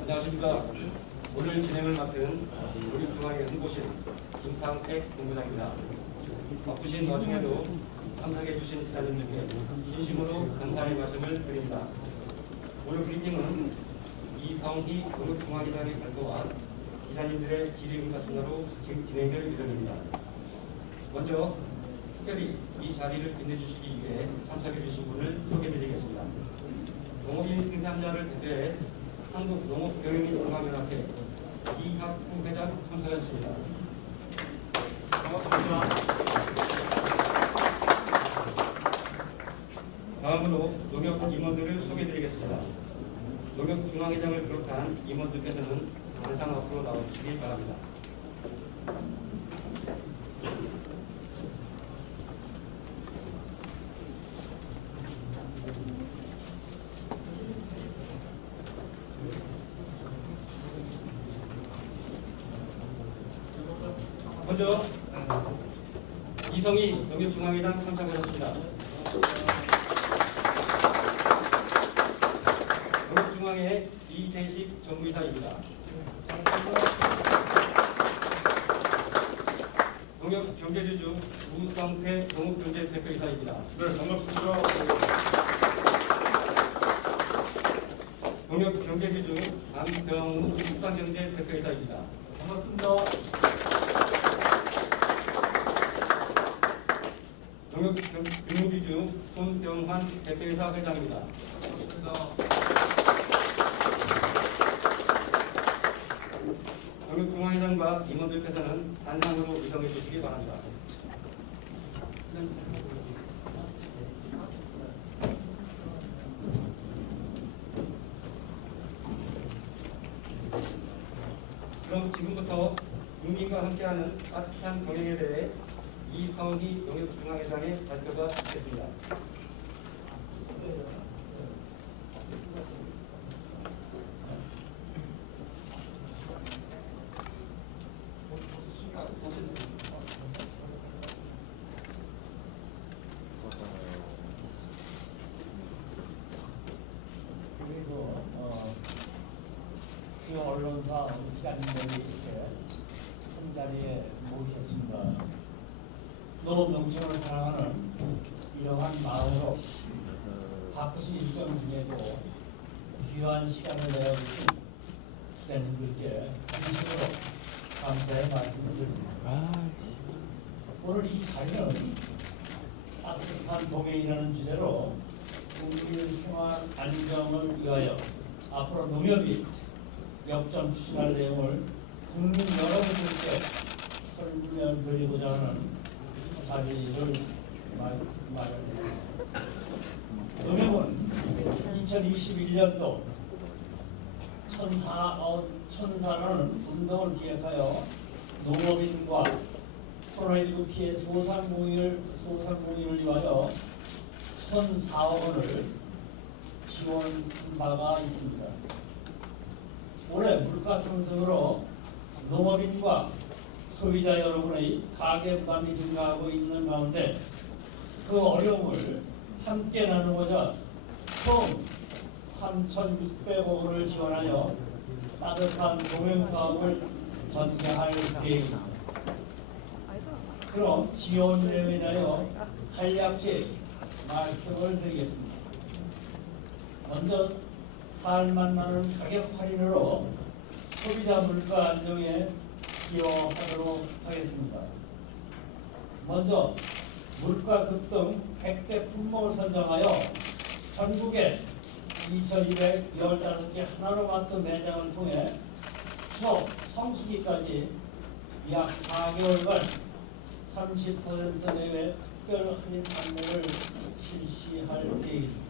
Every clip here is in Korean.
안녕하십니까. 오늘 진행을 맡은 우리 중앙의 홍보실 김상택 본부장입니다. 바쁘신 와중에도 참석해 주신 기자님들께 진심으로 감사의 말씀을 드립니다. 오늘 브리핑은 이성희 교육중앙기관의 발표와 기자님들의 질의응답 지금 진행될 예정입니다. 먼저 특별히 이 자리를 빛내주시기 위해 참석해 주신 분을 소개해드리겠습니다. 농업인 생산자를 대표해 한국농업경영인종합연합회 이학부 회장 참석하셨습니다. 반갑습니다. 다음으로 농협 임원들을 소개해드리겠습니다. 농협중앙회장을 비롯한 임원들께서는 항상 앞으로 나와주시기 바랍니다. 먼저 이성희 농협중앙회장 참석하셨습니다. 농협 중앙회 이재식 전무이사입니다. 농협 경제주주 우성태 농업경제 대표이사입니다. 네, 반갑습니다. 농협 경제주주 남병우 국산경제 대표이사입니다. 반갑습니다. 농협금융주주 손정환 대표이사 회장입니다. 반갑습니다. 농협중앙회장과 임원들께서는 단상으로 이동해 주시기 바랍니다. 그럼 지금부터 국민과 함께하는 따뜻한 동행에 대해 이성희 농협중앙회장의 발표가 있겠습니다. 그리고 어, 주요 언론사 기자님들이 이렇게 한 자리에 모셨습니다. 농업 농촌을 사랑하는 이러한 마음으로 바쁘신 일정 중에도 귀한 시간을 내어주신 기자님들께 진심으로 감사의 말씀을 드립니다. 오늘 이 자리는 따뜻한 동행이라는 주제로 국민 생활 안정을 위하여 앞으로 농협이 역점 추진할 내용을 국민 여러분들께 설명드리고자 하는 자리를 마- 마련했습니다. 농협은 2021년도 천사, 어, 천사라는 운동을 기획하여 농업인과 코로나19 피해 소상공인을, 소상공인을 위하여 1,004억 원을 지원한 바가 있습니다. 올해 물가 상승으로 농업인과 소비자 여러분의 가계 부담이 증가하고 있는 가운데 그 어려움을 함께 나누고자 총 3,600억 원을 지원하여 따뜻한 동행 사업을 전개할 계획입니다. 그럼 지원 내용에 대하여 간략히 말씀을 드리겠습니다. 먼저 살만 나는 가격 할인으로 소비자 물가 안정에 기여하도록 하겠습니다. 먼저 물가 급등 100대 품목을 선정하여 전국에 2,215개 하나로마트 매장을 통해 추석 성수기까지 약 4개월간 30% 내외 특별 할인 판매를 실시할 계획입니다.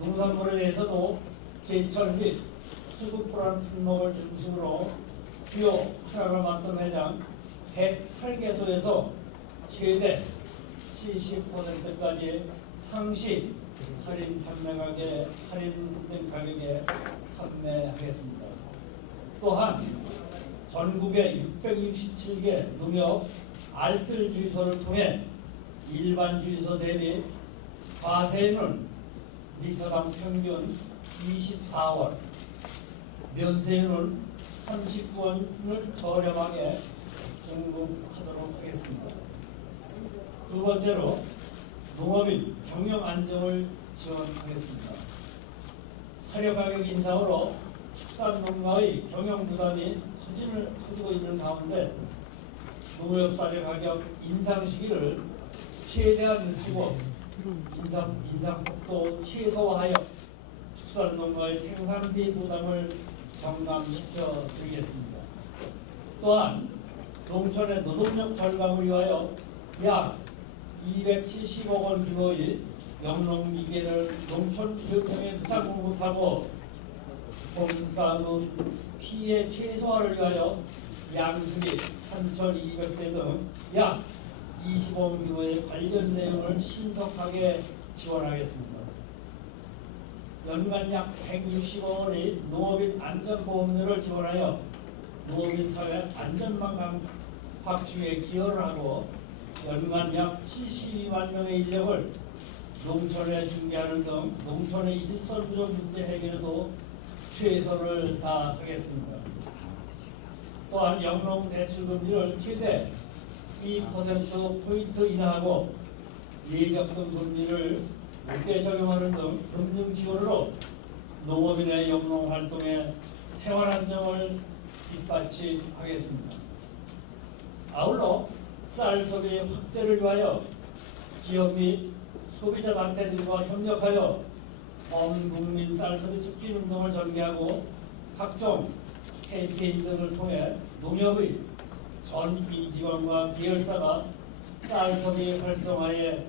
농산물에 대해서도 제철 및 수급불안 품목을 중심으로 주요 하나로마트 매장 108개소에서 최대 70%까지 상시 할인 판매 가격에 할인된 가격에 판매하겠습니다. 또한 전국의 667개 농협 알뜰 주유소를 통해 일반 주유소 대비 과세는 리터당 평균 24원, 면세율은 39원을 저렴하게 공급하도록 하겠습니다. 두 번째로 농업인 경영 안정을 지원하겠습니다. 사료 가격 인상으로 축산 농가의 경영 부담이 커지는, 커지고 있는 가운데 농업 사료 가격 인상 시기를 최대한 늦추고 인상, 인상 폭도 최소화하여 축산 농가의 생산비 부담을 경감시켜 드리겠습니다. 또한 농촌의 노동력 절감을 위하여 약 270억 원 규모의 영농기계를 농촌 교육청에 무상 공급하고 봄가무 피해 최소화를 위하여 양수기 3,200대 등약 25억 규모의 관련 내용을 신속하게 지원하겠습니다. 연간 약 160억 원의 농업인 안전보험료를 지원하여 농업인 사회 안전망 확충에 기여를 하고 연간 약 72만 명의 인력을 농촌에 중개하는 등 농촌의 일선 부족 문제 해결에도 최선을 다하겠습니다. 또한 영농 대출 금리를 최대 2% 포인트 인하하고 예적금 금리를 높게 적용하는 등 금융 지원으로 농업인의 영농 활동에 생활 안정을 뒷받침하겠습니다. 아울러 쌀 소비 확대를 위하여 기업 및 소비자 단체들과 협력하여 범국민 쌀 소비 촉진 운동을 전개하고 각종 캠페인 등을 통해 농협의 전 임직원과 계열사가 쌀 소비 활성화에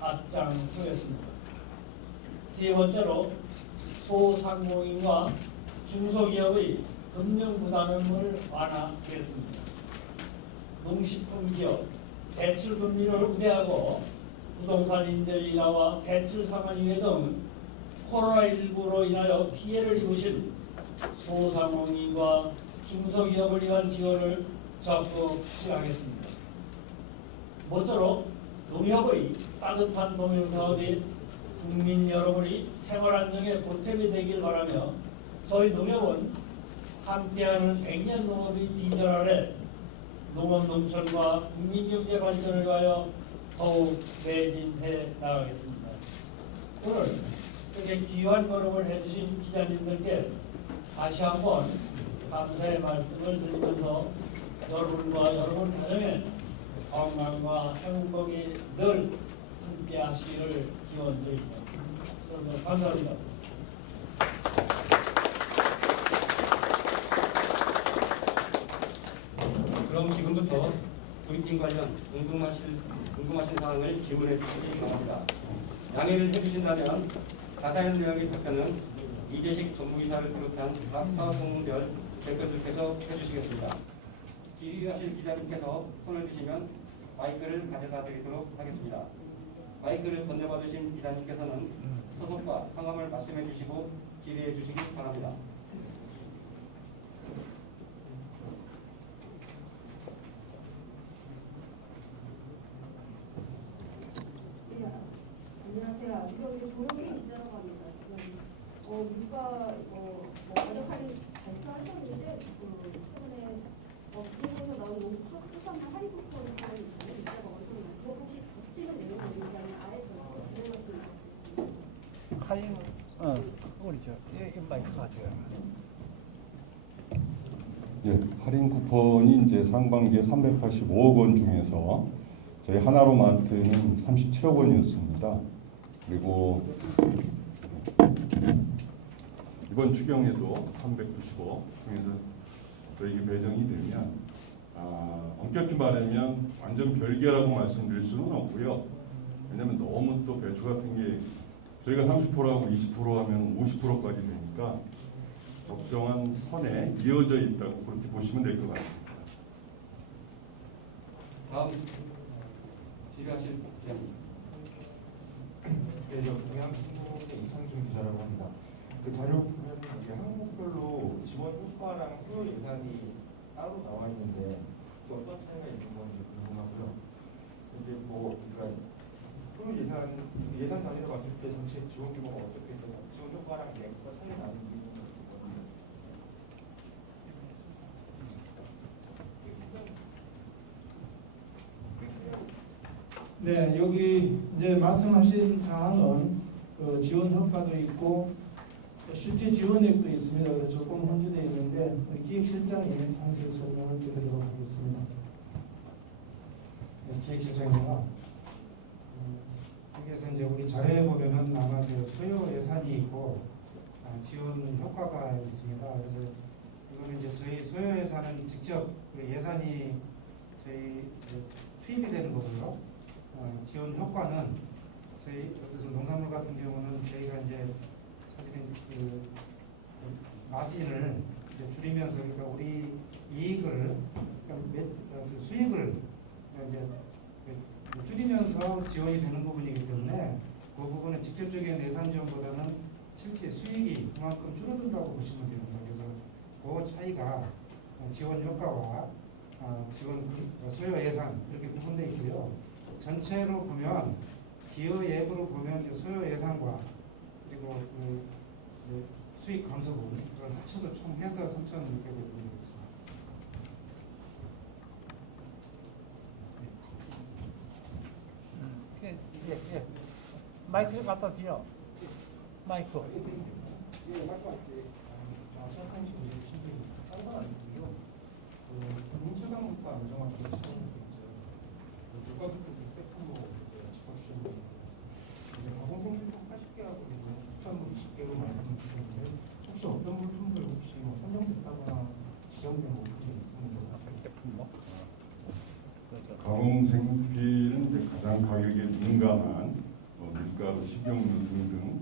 앞장서겠습니다. 세 번째로 소상공인과 중소기업의 금융 부담을 완화하겠습니다. 농식품 기업 대출 금리를 우대하고 부동산 임대 인하와 대출 상환 이외 등 코로나19로 인하여 피해를 입으신 소상공인과 중소기업을 위한 지원을 적극 추진하겠습니다. 모쪼록 농협의 따뜻한 동행사업이 국민 여러분이 생활 안정에 보탬이 되길 바라며 저희 농협은 함께하는 100년 농업의 비전 아래 농업 농촌과 국민 경제 발전을 위하여 더욱 매진해 나가겠습니다. 오늘 이렇게 귀한 걸음을 해주신 기자님들께 다시 한번 감사의 말씀을 드리면서 여러분과 여러분 가정의 건강과 행복이 늘 함께 하시기를 기원드립니다. 여러분 감사합니다. 그럼 지금부터 브리핑 관련 궁금하신, 궁금하신 사항을 질문해 주시기 바랍니다. 양해를 해주신다면 자세한 내용의 답변은 이재식 전무이사를 비롯한 각 사업부문별 대표들께서 해주시겠습니다. 질의하실 기자님께서 손을 드시면 마이크를 가져다 드리도록 하겠습니다. 마이크를 건네받으신 기자님께서는 소속과 성함을 말씀해 주시고 질의해 주시기 바랍니다. 네, 안녕하세요. 이거 이거 조영희 기자라고 합니다. 지금 어 우리가 어, 뭐 여러 가지 발표하셨는데 그 최근에 어 기획에서 나온 농축 수산물 할인 쿠폰을 사용이 있어요. 이자가 어떤 그거 혹시 겹치는 내용이 있다면 아예 더 진행할 수 있을까요? 할인 어 그거죠. 이 마이크 가져요. 예, 할인 쿠폰이 이제 상반기에 385억 원 중에서 저희 하나로마트는 37억 원이었습니다. 그리고 이번 추경에도 390억 중에서 저에게 배정이 되면 아, 엄격히 말하면 완전 별개라고 말씀드릴 수는 없고요. 왜냐하면 너무 또 배추 같은 게 저희가 30%하고 20% 하면 50%까지 되니까 적정한 선에 이어져 있다고 그렇게 보시면 될 것 같습니다. 다음 질의하실 기자님. 대적 동양신문의 이창준 기자라고 합니다. 그 자료 보면 이게 항목별로 지원 효과랑 수요 예산이 따로 나와 있는데 그 어떤 차이가 있는 건지 궁금하고요. 이제 뭐 그러니까 수요 예산 예산 단위로 봤을 때 전체 지원 규모가 어떻게 되나 지원 효과랑 액수가 차이 나는지 좀 궁금합니다. 네, 여기 이제 말씀하신 사항은 그 지원 효과도 있고 실제 지원액도 있습니다. 그래서 조금 혼주되어 있는데 기획실장이 상세히 설명을 드리도록 하겠습니다. 네, 기획실장입니다. 음, 여기에서 이제 우리 자료에 보면은 아마 그 수요 예산이 있고 아, 지원 효과가 있습니다. 그래서 이거는 이제 저희 수요 예산은 직접 그 예산이 저희 그 투입이 되는 거고요. 어, 지원 효과는 저희 그래서 농산물 같은 경우는 저희가 이제 그, 그 마진을 이제 줄이면서 그러니까 우리 이익을 그러니까 그 수익을 이제 그 줄이면서 지원이 되는 부분이기 때문에 그 부분은 직접적인 예산 지원보다는 실제 수익이 그만큼 줄어든다고 보시면 됩니다. 그래서 그 차이가 지원 효과와 어, 지원 그 수요 예산 이렇게 구분되어 있고요. 전체로 보면 기여액으로 보면 수요 예산과 그리고 그 수익 감소분 그걸 합쳐서 총 해서 3,600억 원입니다. 예, 예, 예. 마이크 갖다 드려. 마이크. 예, 말씀하신 아시아칸시 우리 신기 딴건 아니고요. 그 국민체감과 안정화를 차원에서 이제 그 물가기도 백품으로 이제 짚어주시는 거고 이제 가공생필품 80개하고 이제 축산물 20개로 말씀을 주셨는데 혹시 어떤 물품들 혹시 뭐 선정됐다거나 지정된 물품이 있으면 좀 아세요? 가공생필은 이제 가장 가격에 민감한 뭐 밀가루, 식용유 등등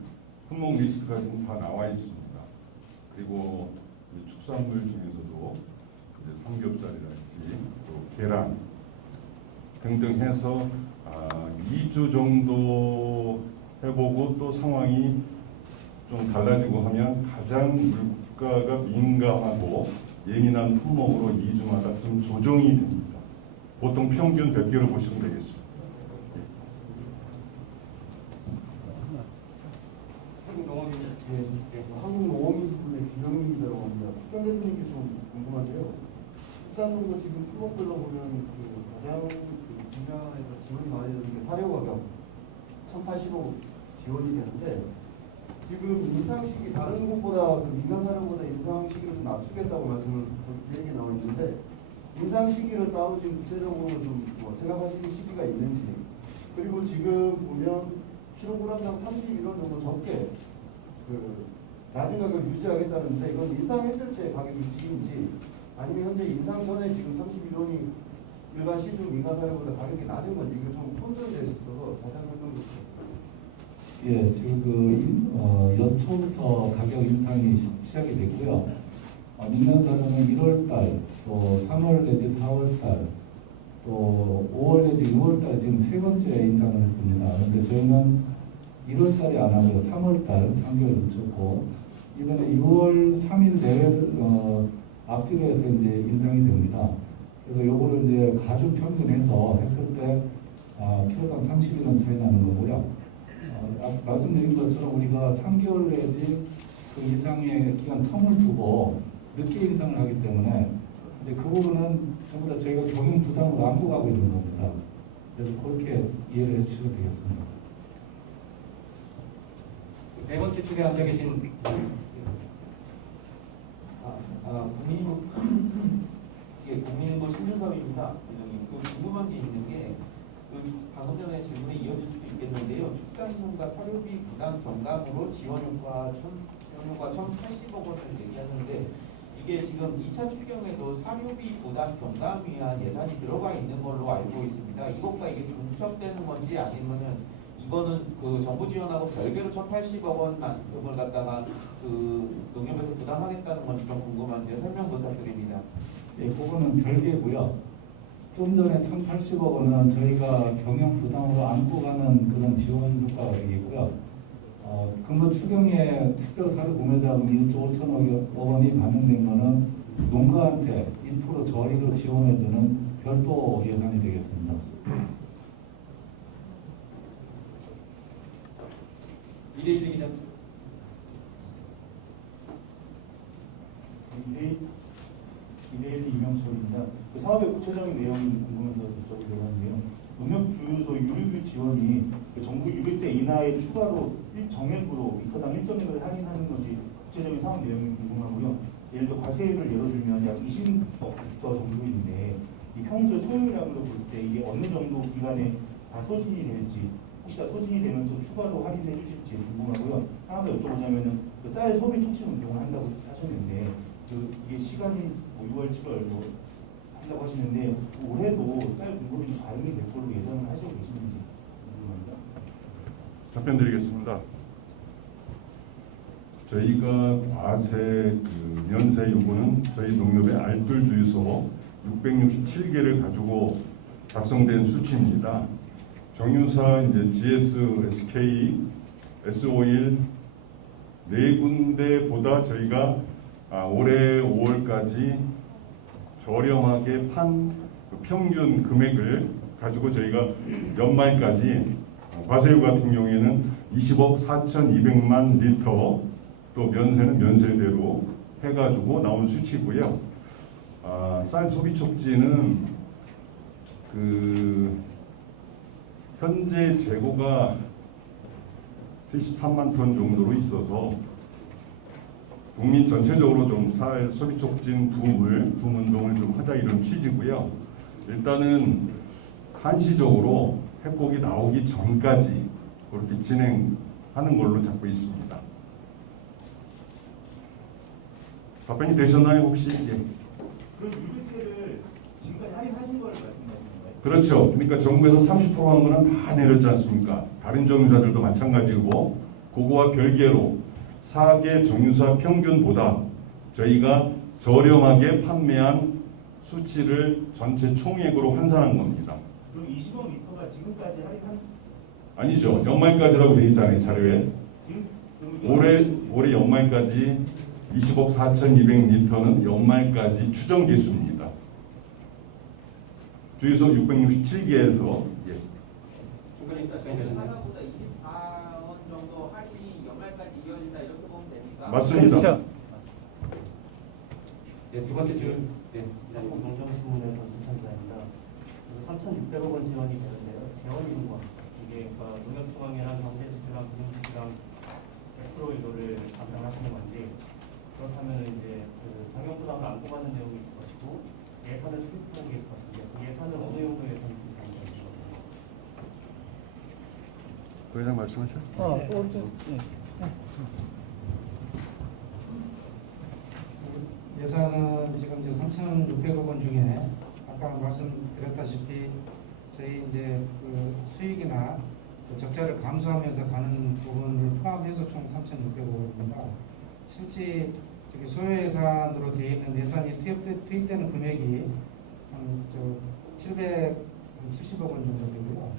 품목 리스트가 지금 다 나와 있습니다. 그리고 이 축산물 중에서도 이제 삼겹살이랄지 또 계란 해서 아, 2주 정도 해보고 또 상황이 좀 달라지고 하면 가장 물가가 민감하고 예민한 품목으로 2주마다 좀 조정이 됩니다. 보통 평균 100개로 보시면 되겠습니다. 한국농업인 네, 한국농업인분의 김영민이라고 합니다. 축전 대표님께 좀 궁금한데요. 축산물도 지금 품목별로 보면 그 가장 그 분야에서 지원이 많이 되는 게 사료 가격 1,080억 지원이 되는데 지금 인상 시기 다른 곳보다 그 민간 사료보다 인상 시기를 좀 낮추겠다고 말씀을 그 얘기 나와 있는데 인상 시기를 따로 지금 구체적으로 좀뭐 생각하시는 시기가 있는지 그리고 지금 보면 킬로그램당 31원 정도 적게 그 낮은 가격을 유지하겠다는데 이건 인상했을 때 가격이 유지인지 아니면 현재 인상 전에 지금 31원이 일반 시중 민간 사료보다 가격이 낮은 건지 이게 좀 혼돈돼 있어서 자세한 설명 좀 부탁드립니다. 예, 지금 그 인- 어, 연초부터 가격 인상이 시- 시작이 됐고요. 어, 민간사료는 1월달, 또 3월 내지 4월달, 또 5월 내지 6월달 지금 세 번째 인상을 했습니다. 그런데 저희는 1월달에 안 하고요. 3월달 3개월 늦췄고 이번에 6월 3일 내외를 어, 앞뒤로 해서 이제 인상이 됩니다. 그래서 요거를 이제 가중 평균해서 했을 때 아, 킬로당 31원 차이 나는 거고요. 어, 아, 말씀드린 것처럼 우리가 3개월 내지 그 이상의 기간 텀을 두고 늦게 인상을 하기 때문에 이제 그 부분은 전부 다 저희가 경영 부담을 안고 가고 있는 겁니다. 그래서 그렇게 이해를 해주시면 되겠습니다. 네 번째 줄에 앉아 계신 아, 아, 국민인구 예, 국민인구 신준섭입니다. 그 궁금한 게 있는 게 그 방금 전에 질문에 이어질 수도 있겠는데요. 축산물과 사료비 부담 경감으로 지원 효과 천 효과 1,080억 원을 얘기하는데 이게 지금 2차 추경에도 사료비 부담 경감 위한 예산이 들어가 있는 걸로 알고 있습니다. 이것과 이게 중첩되는 건지 아니면은 이거는 그 정부 지원하고 별개로 1,080억 원만큼을 갖다가 그 농협에서 부담하겠다는 건지 좀 궁금한데 설명 부탁드립니다. 예, 그거는 별개고요. 좀 전에 1,080억 원은 저희가 경영 부담으로 안고 가는 그런 지원 효과가 되겠고요. 어, 근거 추경에 특별 사료 구매자금 1조 5천억 원이 반영된 거는 농가한테 1% 저리로 지원해주는 별도 예산이 되겠습니다. 이대일 기자. 이데일 이데일 이명철입니다. 그 사업의 구체적인 내용이 궁금해서 여쭤보려고 하는데요. 농협 주유소 유류비 지원이 그 정부 유류세 인하에 추가로 일- 정액으로 리터당 1.1을 할인하는 것이 구체적인 사업 내용이 궁금하고요. 예를 들어 과세율을 예로 들면 약 20% 정도인데 이 평소 소요량으로 볼 때 이게 어느 정도 기간에 다 소진이 될지 혹시 다 소진이 되면 또 추가로 할인해 주실지 궁금하고요. 하나 더 여쭤보자면은 그 쌀 소비 촉진 운동을 한다고 하셨는데 그 이게 시간이 뭐 6월, 7월 뭐 하시는데 올해도 쌀 공급이 가능이 될 걸로 예상을 하시고 계시는지 궁금합니다. 답변 드리겠습니다. 저희가 과세 그 면세 요구는 저희 농협의 알뜰 주유소 667개를 가지고 작성된 수치입니다. 정유사 이제 GS, SK, S51 네 군데보다 저희가 아, 올해 5월까지 저렴하게 판 그 평균 금액을 가지고 저희가 연말까지 어, 과세유 같은 경우에는 20억 4,200만 리터 또 면세는 면세대로 해가지고 나온 수치고요. 아, 쌀 소비 촉진은 그 현재 재고가 73만 톤 정도로 있어서 국민 전체적으로 좀 쌀 소비 촉진 붐을 붐 운동을 좀 하자 이런 취지고요. 일단은 한시적으로 해곡이 나오기 전까지 그렇게 진행하는 걸로 잡고 있습니다. 답변이 되셨나요 혹시? 예. 그럼 유류세를 지금까지 할인하신 걸 말씀하시는 건가요? 그렇죠. 그러니까 정부에서 30%한 거는 다 내렸지 않습니까? 다른 정유사들도 마찬가지고 그거와 별개로 4개 정유사 평균보다 저희가 저렴하게 판매한 수치를 전체 총액으로 환산한 겁니다. 그럼 20억 리터가 지금까지 할인한 아니죠. 연말까지라고 돼 있잖아요, 자료에. 그럼 올해 올해 연말까지 20억 4,200 리터는 연말까지 추정 개수입니다. 주유소 667개에서 예. 맞습니다. 예, 두 번째 질문. 예. 공정신문에서 수산자입니다. 3,600억 원 지원이 되는데요. 재원 인권 이게 그 농협중앙회랑 경제지주랑 금융지주랑 100% 이거를 담당하시는 건지 그렇다면 이제 그 경영 부담을 안고 가는 내용이 있을 것이고 예산을 투입하는 게 있을 것인데 그 예산은 어느 용도에 투입하는 건지 부회장 말씀하죠. 예산은 지금 이제 3,600억 원 중에 아까 말씀드렸다시피 저희 이제 그 수익이나 그 적자를 감수하면서 가는 부분을 포함해서 총 3,600억 원입니다. 실제 저기 소요 예산으로 되어 있는 예산이 투입되, 투입되는 금액이 한저 770억 원 정도 되고요.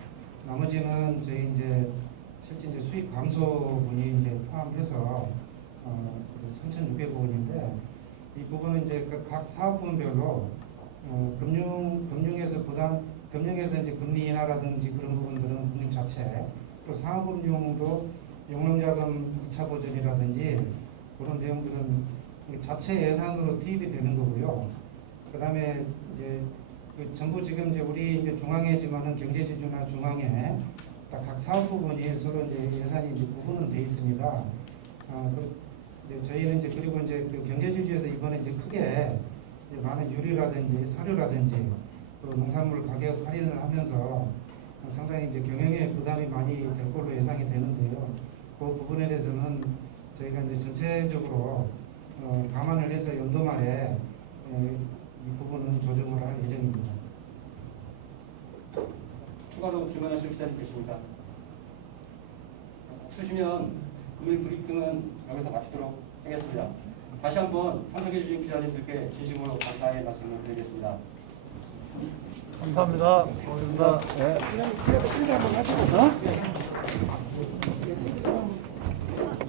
나머지는 저희 이제 실제 이제 수익 감소분이 이제 포함해서 어, 3,600억 원인데 이 부분은 이제 그각 사업분별로 어, 금융 금융에서 부담 금융에서 이제 금리 인하라든지 그런 부분들은 금융 자체 또 상업금융도 용融자금 2차 보전이라든지 그런 내용들은 그 자체 예산으로 투입이 되는 거고요. 그다음에 이제 그 정부 지금 이제 우리 이제 중앙회지만은 경제지주나 중앙회 딱각 사업 부분이 서로 이제 예산이 이제 구분은 돼 있습니다. 아, 그, 이제 저희는 이제 그리고 이제 그 경제주주에서 이번에 이제 크게 이제 많은 유리라든지 사료라든지 또 농산물 가격 할인을 하면서 상당히 이제 경영에 부담이 많이 될 걸로 예상이 되는데요. 그 부분에 대해서는 저희가 이제 전체적으로 어, 감안을 해서 연도 말에 에, 이 부분은 조정을 할 예정입니다. 추가로 질문하실 기자님 계십니까? 없으시면 금일 브리핑은 여기서 마치도록 하겠습니다. 다시 한번 참석해 주신 기자님들께 진심으로 감사의 말씀을 드리겠습니다. 감사합니다. 고맙습니다. 네.